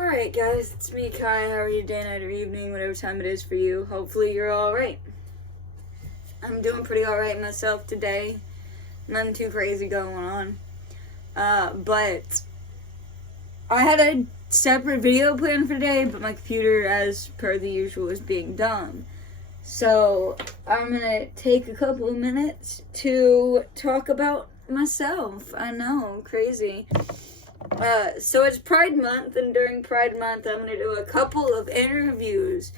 Alright guys, it's me Kai. How are you day, night, or evening, whatever time it is for you? Hopefully you're alright. I'm doing pretty alright myself today. Nothing too crazy going on. But I had a separate video planned for today, but my computer, as per the usual, is being dumb. So I'm gonna take a couple of minutes to talk about myself. I know, crazy. So it's Pride Month, and during Pride Month, I'm going to do a couple of interviews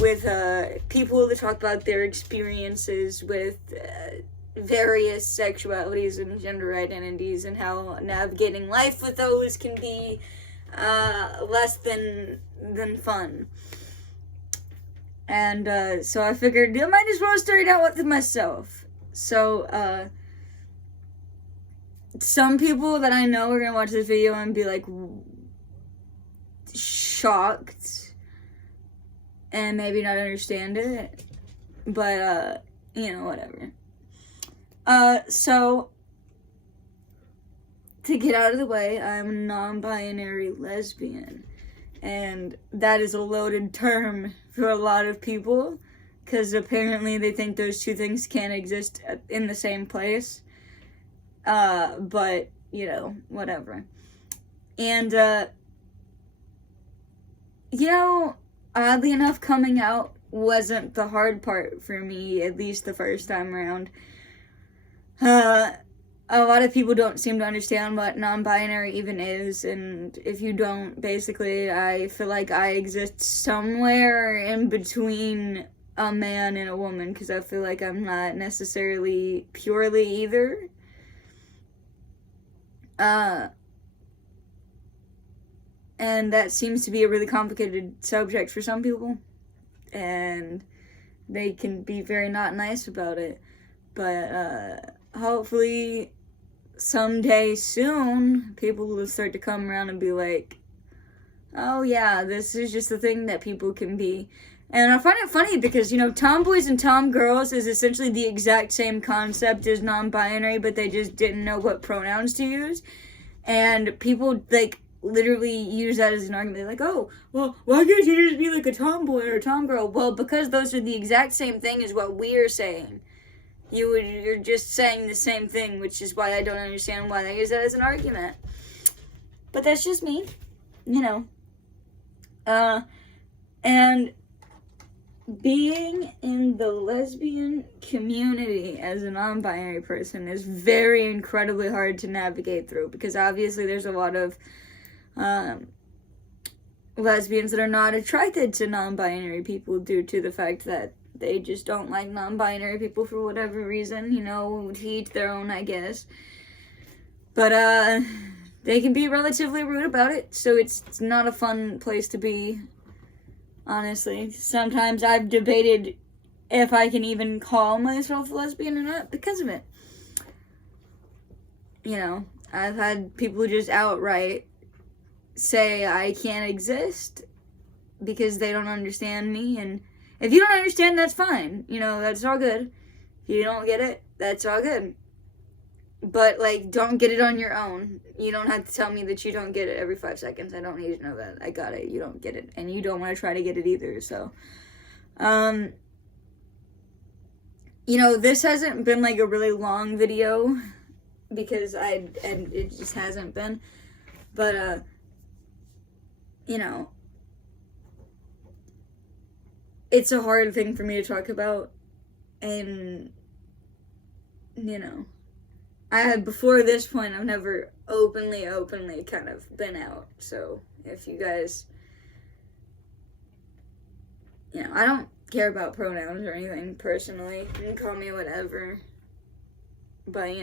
with people that talk about their experiences with various sexualities and gender identities, and how navigating life with those can be less than fun. And so I figured I might as well start it out with myself. So, some people that I know are going to watch this video and be like shocked and maybe not understand it, but whatever. So to get out of the way, I'm a non-binary lesbian, and that is a loaded term for a lot of people because apparently they think those two things can't exist in the same place. But, whatever. And, oddly enough, coming out wasn't the hard part for me, at least the first time around. A lot of people don't seem to understand what non-binary even is, and if you don't, basically, I feel like I exist somewhere in between a man and a woman, because I feel like I'm not necessarily purely either. And that seems to be a really complicated subject for some people, and they can be very not nice about it, but, hopefully someday soon, people will start to come around and be like, oh yeah, this is just a thing that people can be. And I find it funny because, tomboys and tomgirls is essentially the exact same concept as non-binary, but they just didn't know what pronouns to use. And people, literally use that as an argument. They're like, oh, well, why can't you just be like a tomboy or a tomgirl? Well, because those are the exact same thing as what we're saying. You're just saying the same thing, which is why I don't understand why they use that as an argument. But that's just me, and being in the lesbian community as a non-binary person is very incredibly hard to navigate through, because obviously there's a lot of lesbians that are not attracted to non-binary people due to the fact that they just don't like non-binary people for whatever reason, to each their own, I guess. But they can be relatively rude about it, so it's not a fun place to be. Honestly, sometimes I've debated if I can even call myself a lesbian or not because of it. I've had people just outright say I can't exist because they don't understand me. And if you don't understand, that's fine. That's all good. If you don't get it, that's all good. But, don't get it on your own. You don't have to tell me that you don't get it every 5 seconds. I don't need to know that. I got it. You don't get it. And you don't want to try to get it either. So, this hasn't been, a really long video. Because it just hasn't been. But, it's a hard thing for me to talk about. And, before this point, I've never openly kind of been out. So, if you guys, I don't care about pronouns or anything personally. You can call me whatever. But,